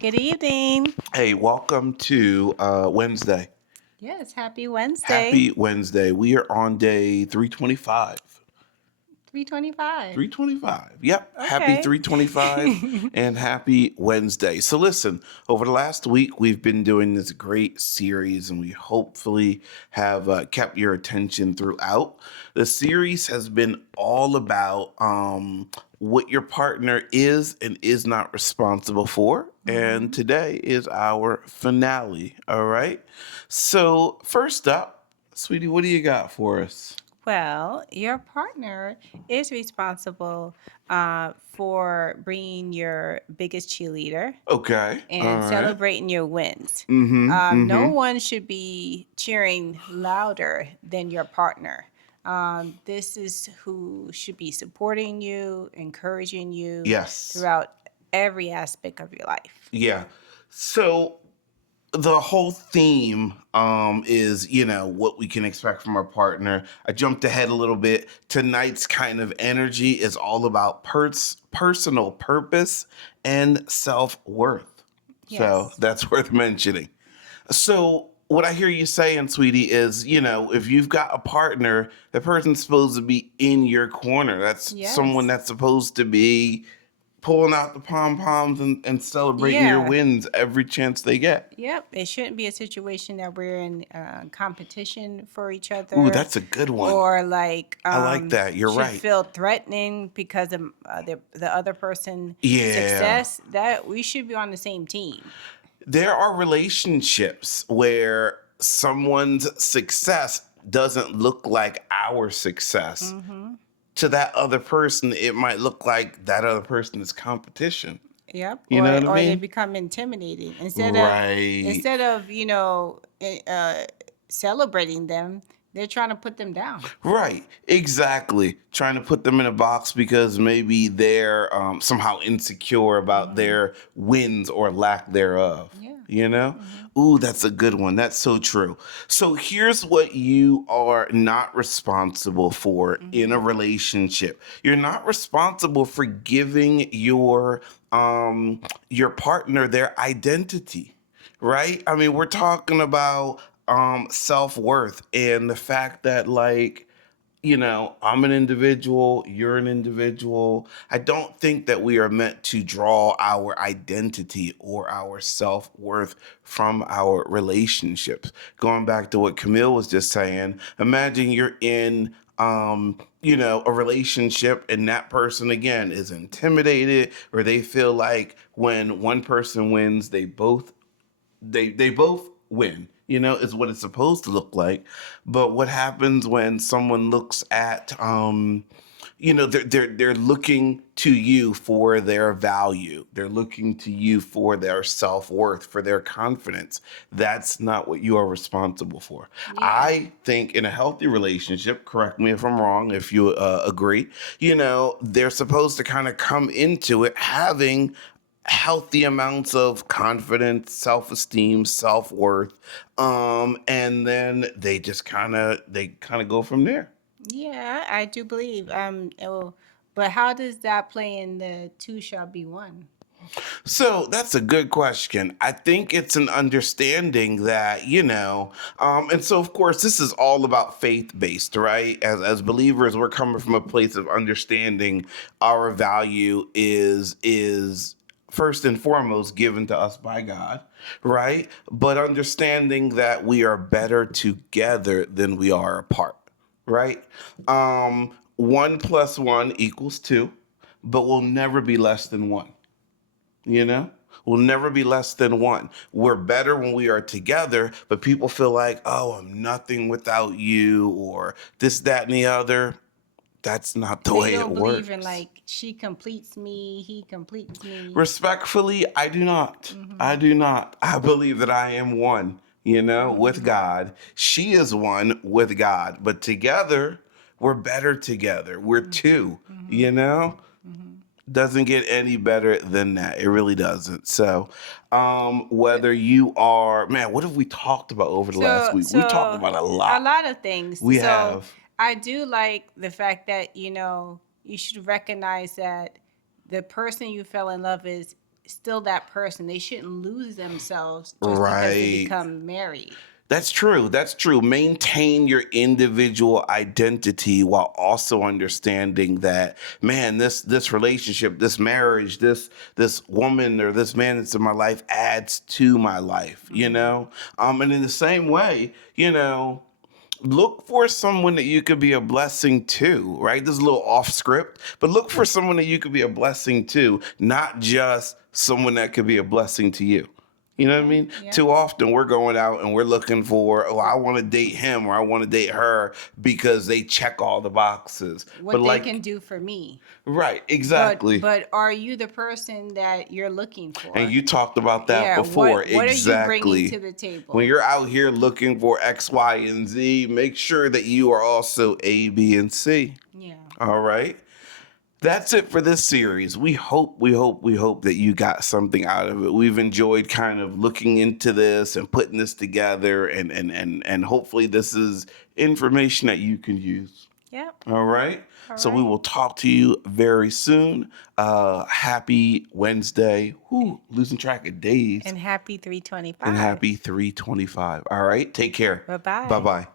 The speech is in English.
Good evening. Hey, welcome to Wednesday. Yes, happy Wednesday. Happy Wednesday. We are on day 325. 325. 325. Yep. Happy Okay. 325 and happy Wednesday. So, listen, over the last week, we've been doing this great series and we hopefully have kept your attention throughout. The series has been all about what your partner is and is not responsible for. And hmm today is our finale. All right. So, first up, sweetie, what do you got for us? Well, your partner is responsible for being your biggest cheerleader Okay. All and right. celebrating your wins. Mm-hmm. No Mm-hmm. one should be cheering louder than your partner. This is who should be supporting you, encouraging you Yes. throughout every aspect of your life. Yeah. So the whole theme is, what we can expect from our partner. I jumped ahead a little bit. Tonight's kind of energy is all about personal purpose and self-worth. So Yes. that's worth mentioning. So what I hear you saying, sweetie, is, if you've got a partner, the person's supposed to be in your corner. That's someone Yes. that's supposed to be pulling out the pom poms and celebrating your Yeah. wins every chance they get. Yep. It shouldn't be a situation that we're in competition for each Ooh, other that's a good one. or like I like that. You're should right. feel threatening because of the other person Yeah. success. That we should be on the same team. There are relationships where someone's success doesn't look like our success. hmm To that other person, it might look like that other person is competition. Yep. You know what I Or they mean? become intimidating Right. instead of celebrating them. They're trying to put them down. Right, exactly. Trying to put them in a box because maybe they're somehow insecure about hmm their wins or lack thereof. Yeah. You know? hmm Ooh, that's a good one. That's so true. So here's what you are not responsible for in hmm a relationship. You're not responsible for giving your partner their identity, right? I mean, we're talking about self-worth and the fact that, like, I'm an individual, you're an individual. I don't think that we are meant to draw our identity or our self-worth from our relationships. Going back to what Camille was just saying, imagine you're in a relationship and that person again is intimidated or they feel like when one person wins, they both win, is what it's supposed to look like. But what happens when someone looks at they're looking to you for their value, they're looking to you for their self-worth, for their confidence. That's not what you are responsible for. Yeah. I think in a healthy relationship, correct me if I'm wrong, if you agree, they're supposed to kind of come into it having healthy amounts of confidence, self-esteem, self-worth, and then they kind of go from there. Yeah, I do believe. But how does that play in the two shall be one? So that's a good question. I think it's an understanding that, and so of course this is all about faith-based, right? As believers, we're coming from a place of understanding our value is first and foremost given to us by God, right? But understanding that we are better together than we are apart, right? 1 plus 1 equals 2, but we'll never be less than one. you know we'll never be less than one. We're better when we are together, but people feel like, oh, I'm nothing without you, or this, that, and the other. That's not the They way it don't believe in works. like she completes me, he completes me. Respectfully, I do not. I hmm do not. I believe that I am one, with hmm God. She is one with God, but together, we're better together. We're two, hmm you know? hmm Doesn't get any better than that. It really doesn't. So, whether you are, man, what have we talked about over the last week? We've talked So about a a lot. lot of things. We So have. I do like the fact that you should recognize that the person you fell in love is still that person. They shouldn't lose themselves just because they Right. become married. That's true. That's true. Maintain your individual identity while also understanding that, man, this relationship, this marriage, this woman or this man that's in my life adds to my life, you Hmm. know? And in the same way, look for someone that you could be a blessing to, right? This is a little off script, but look for someone that you could be a blessing to, not just someone that could be a blessing to you. You know what I Okay. mean? Yeah. Too often we're going out and we're looking for, oh, I want to date him or I want to date her because they check all the boxes. But What they can like, do for me. right, But exactly. but are you the person that you're looking And for? you talked about that Yeah. before. What are you bringing Exactly. to the When table? you're out here looking for X, Y, and Z, make sure that you are also A, B, and C. Yeah. All right. That's it for this series. We hope that you got something out of it. We've enjoyed kind of looking into this and putting this together and hopefully this is information that you can use. Yep. All right. All So we right. will talk to you very soon. Happy Wednesday. Whew, losing track of days. And happy And 325. happy 325. All right. Take care. Bye Bye bye. bye.